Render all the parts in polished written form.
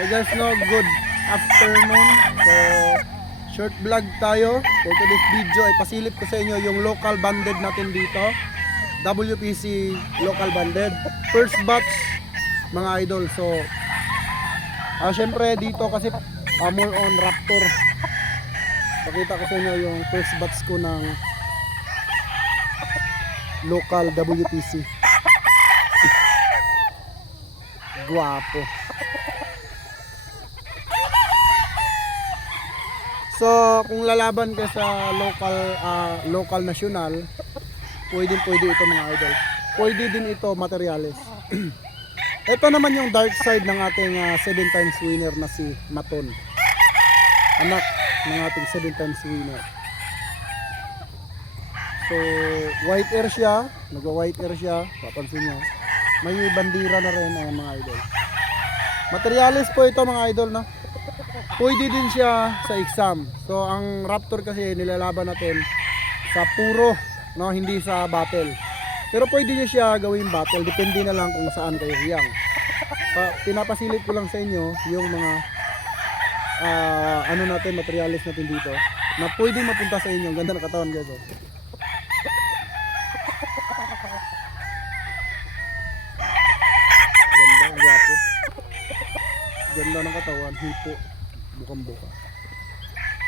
Hey guys, no, good afternoon. So, short vlog tayo. For today's video ay pasilip ko sa inyo yung local banded natin dito. WPC local banded. First batch mga idol. So, syempre dito kasi more on Raptor. Pakita ko sa inyo yung first batch ko ng local WPC. Guwapo. So, kung lalaban ka sa local national, pwede ito mga idol. Pwede din ito materials. Ito naman yung dark side ng ating 7 times winner na si Maton. Anak ng ating 7 times winner. So, white air siya. Nag-white air siya. Papansin nyo. May bandira na rin. Ayan mga idol. Materials po ito mga idol, no? Pwede din siya sa exam. So ang Raptor kasi nilalaban natin sa puro, no, hindi sa battle. Pero pwede niya siya gawing battle, depende na lang kung saan kayo hiyang. Pinapasilip ko lang sa inyo yung mga ano natin, materials natin dito na pwede mapunta sa inyo. Ang ganda ng katawan guys. Oh. Ganda, ang gwapo. Ganda ng katawan, hipo. Mukhang buka.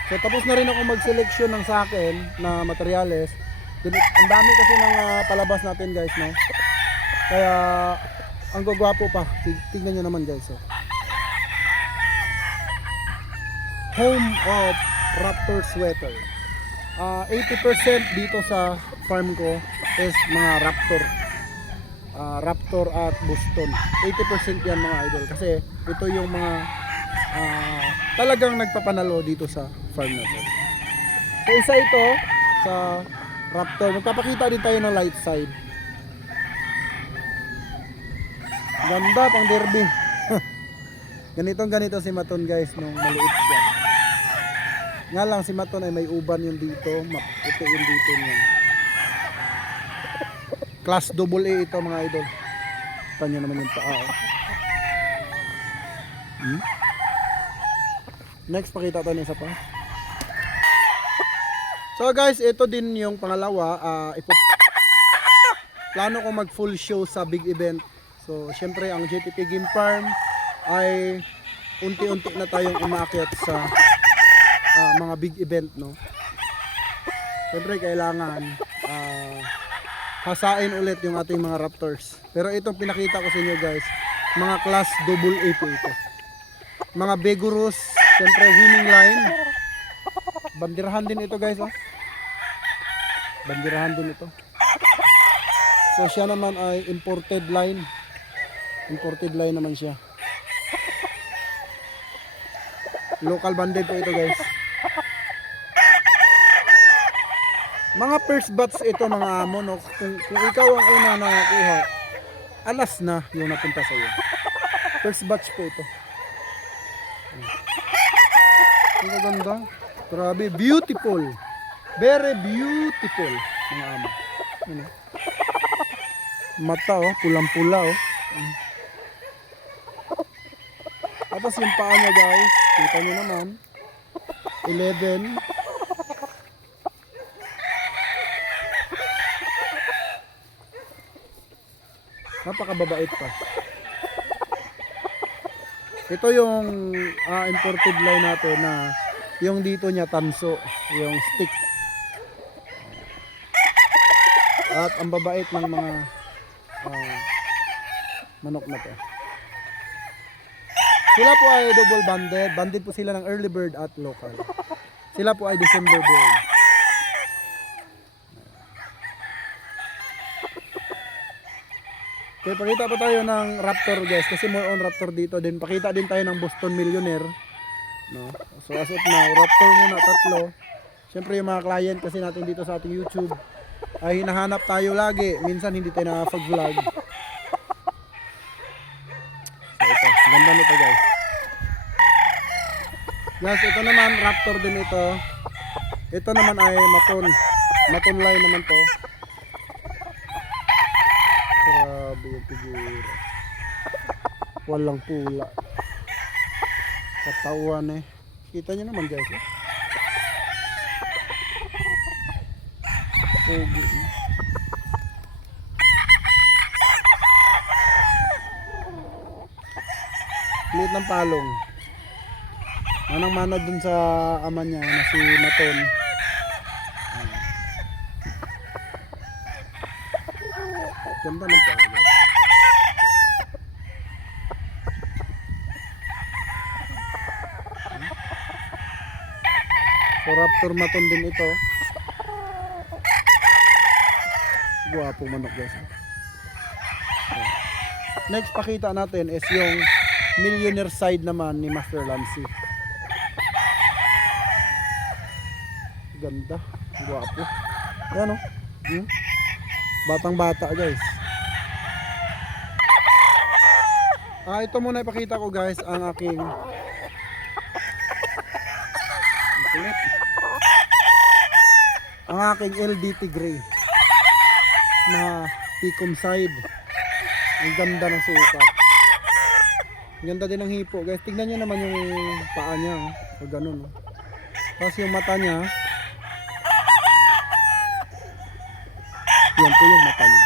So tapos na rin ako mag-selection ng sa akin na materials. Ang dami kasi ng palabas natin guys, no? Kaya ang gagwapo pa. Tignan nyo naman guys. Oh. Home of Raptor sweater. 80% dito sa farm ko is mga Raptor. Raptor at Boston. 80% yan mga idol. Kasi ito yung mga talagang nagpapanalo dito sa farm natin. So isa ito sa Raptor. Magpapakita din tayo ng light side. Ganda pang derby. Ganito si Maton guys nung maliit siya. Nga lang si Maton ay may uban yung dito, maputi yung dito niya. Class AA ito mga idol. Tanya naman yung paa. Next, pakita tayo ng isa pa. So guys, ito din yung pangalawa. Plano ko mag full show sa big event. So syempre ang JTP Game Farm ay unti-unti na tayong umaakyat sa mga big event, no. Syempre kailangan hasain ulit yung ating mga Raptors. Pero itong pinakita ko sa inyo guys, mga class AA po ito. Mga Begurus, syempre winning line. Bandirahan din ito guys, oh. Bandirahan din ito. So siya naman ay imported line. Imported line naman siya. Local banded po ito guys. Mga first batch ito mga amo, no? Kung ikaw ang una na nakuha, alas na yung napunta sa iyo. First batch po ito. Ang ganda. Grabe, beautiful. Very beautiful mga amo. Ano? Mata oh, pulang-pula oh. Tapos yung paa niya guys, kita nyo naman. 11. Napakababait pa. Ito yung imported line natin na yung dito niya tanso, yung stick. At ang babait ng mga manok na to. Sila po ay double banded. Banded po sila ng early bird at local. Sila po ay December born. Okay, pakita po tayo ng Raptor guys. Kasi more on Raptor dito din. Pakita din tayo ng Boston Millionaire, no? So as of now, Raptor muna, tatlo. Siyempre yung mga client kasi natin dito sa ating YouTube ay hinahanap tayo lagi. Minsan hindi tayo nakapag-vlog. So ito, ganda nito guys. Yes, ito naman Raptor din ito. Ito naman ay Maton. Maton line naman to. Grabe yung figura. Walang pula. Katawan eh. Kita nyo naman guys. Pogi. Liit ng palong. Manang-mana dun sa ama niya na si Maton. Ganda ng palong. So Raptor Maton din ito. Guwapong manok guys. Next pakita natin is yung millionaire side naman ni Master Lancy. Ganda, guwapo. Ayan o. Batang bata guys. Ito muna ipakita ko guys ang aking LDT Gray na Picom side. Ang ganda ng sukat. Ang ganda din ng hipo guys. Tignan nyo naman yung paa niya. O ganun. Tapos yung mata niya. Yan po yung mata niya.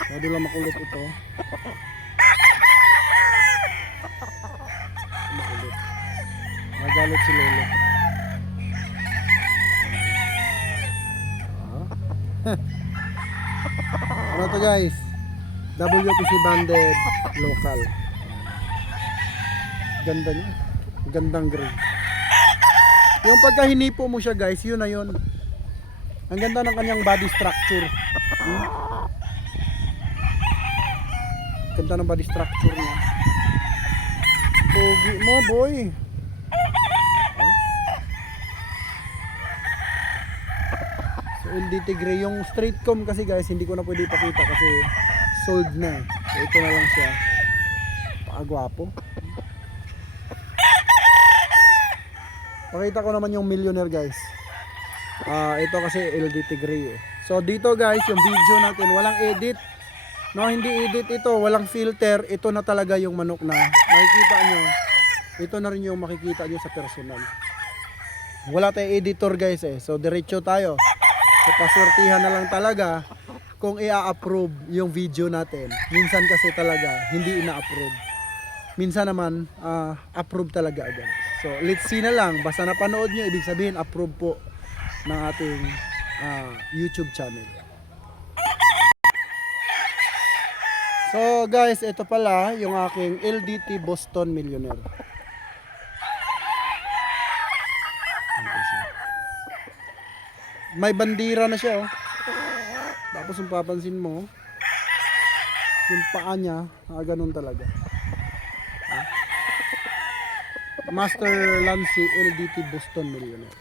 Masyado lang makulit ito. Makulit. Magalit si Lolo. Ano to guys? WPC banded local. Ganda niya. Gandang gray. Yung pagka hinipo mo siya guys, yun na yun. Ang ganda ng kanyang body structure. Ganda ng body structure niya. Pogi mo boy. So LDT Gray. Yung straight comb kasi guys, hindi ko na pwede ipakita kasi sold na. So ito na lang siya. Pakagwapo. Pakita ko naman yung millionaire guys. Ito kasi LDT Gray eh. So dito guys, yung video natin walang edit. No, hindi edit ito, walang filter. Ito na talaga yung manok na makikita nyo. Ito na rin yung makikita nyo sa personal. Wala tayong editor guys eh. So diretso tayo. So paswertihan na lang talaga kung i-approve yung video natin. Minsan kasi talaga hindi ina-approve. Minsan naman approve talaga agad. So let's see na lang. Basta napanood nyo, ibig sabihin approve po ng ating YouTube channel. So guys, ito pala yung aking LDT Boston Millionaire. May bandira na siya oh. Tapos kung papansin mo, yung paa niya, ganun talaga. Master Lancy LDT Boston Millionaire.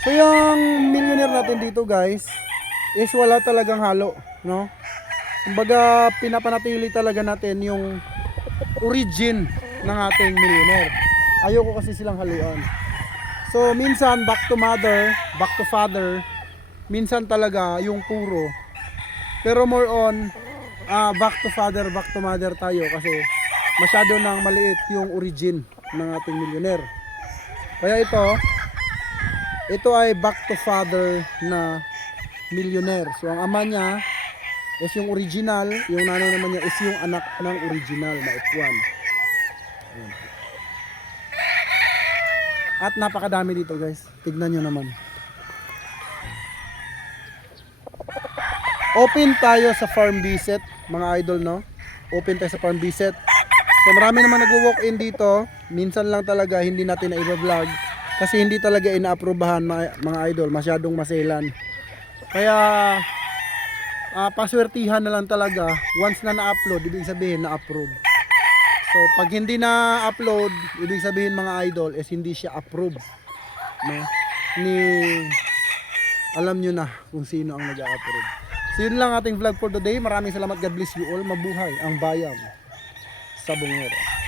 So yung millionaire natin dito guys, is wala talagang halo, no? Kumbaga pinapanatili talaga natin yung origin ng ating millionaire. Ayoko kasi silang haluan. So minsan back to mother, back to father, minsan talaga yung puro. Pero more on back to father, back to mother tayo kasi masyado nang maliit yung origin ng ating millionaire. Kaya ito ay back to father na millionaire. So ang ama niya is yung original, yung nanay naman niya is yung anak ng original na F1. Ayan. At napakadami dito guys. Tignan nyo naman. Open tayo sa farm visit, mga idol, no? Open tayo sa farm visit. So marami naman nagwo-walk in dito. Minsan lang talaga hindi natin na i-vlog kasi hindi talaga ina-aprobahan mga idol, masyadong maselan. Kaya paswertihan na lang talaga. Once na na-upload, ibig sabihin na-approve. So pag hindi na-upload, ibig sabihin mga idol is hindi siya approve, no? Alam nyo na kung sino ang nag-approve. So yun lang ating vlog for today. Maraming salamat. God bless you all. Mabuhay ang bayan sa Bungero.